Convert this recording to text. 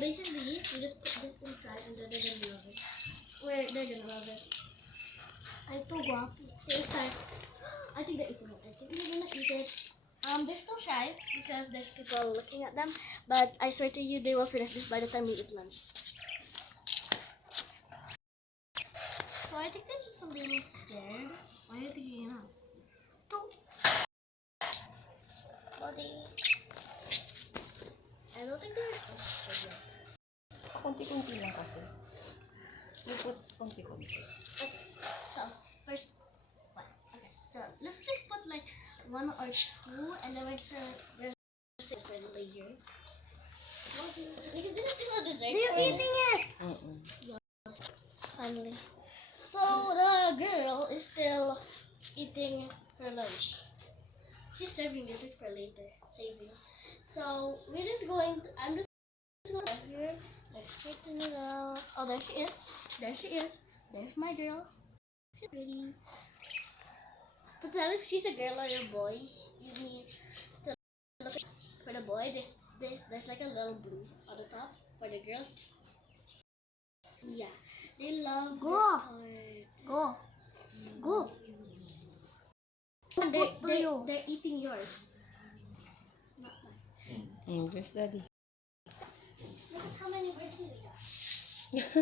basically, we just put this inside and they're gonna love it. Wait, they're gonna love it. I'm too guapo. Inside. I think they're eating it. I think they're gonna eat it. They're still shy because there's people looking at them. But I swear to you, they will finish this by the time we eat lunch. So I think they're just a little scared. Why are you thinking that? Body. I don't think they're scared. Konti-konti lang kasi. You put konti-konti. Okay, so first one. Okay, so let's just put like 1 or 2, and then we're save for later. Because this is just a dessert. They're eating it. Finally. So the girl is still eating her lunch. She's serving dessert for later. Saving. So we're just going to. I'm just going to here. Let's straighten it out. Oh, there she is. There she is. There's my girl. She's pretty. To tell if she's a girl or a boy, you need to look for the boy. There's like a little blue on the top. For the girls, yeah, they love this part. Go. And they're eating yours. Not mine. There's daddy. Look at how many birds we got.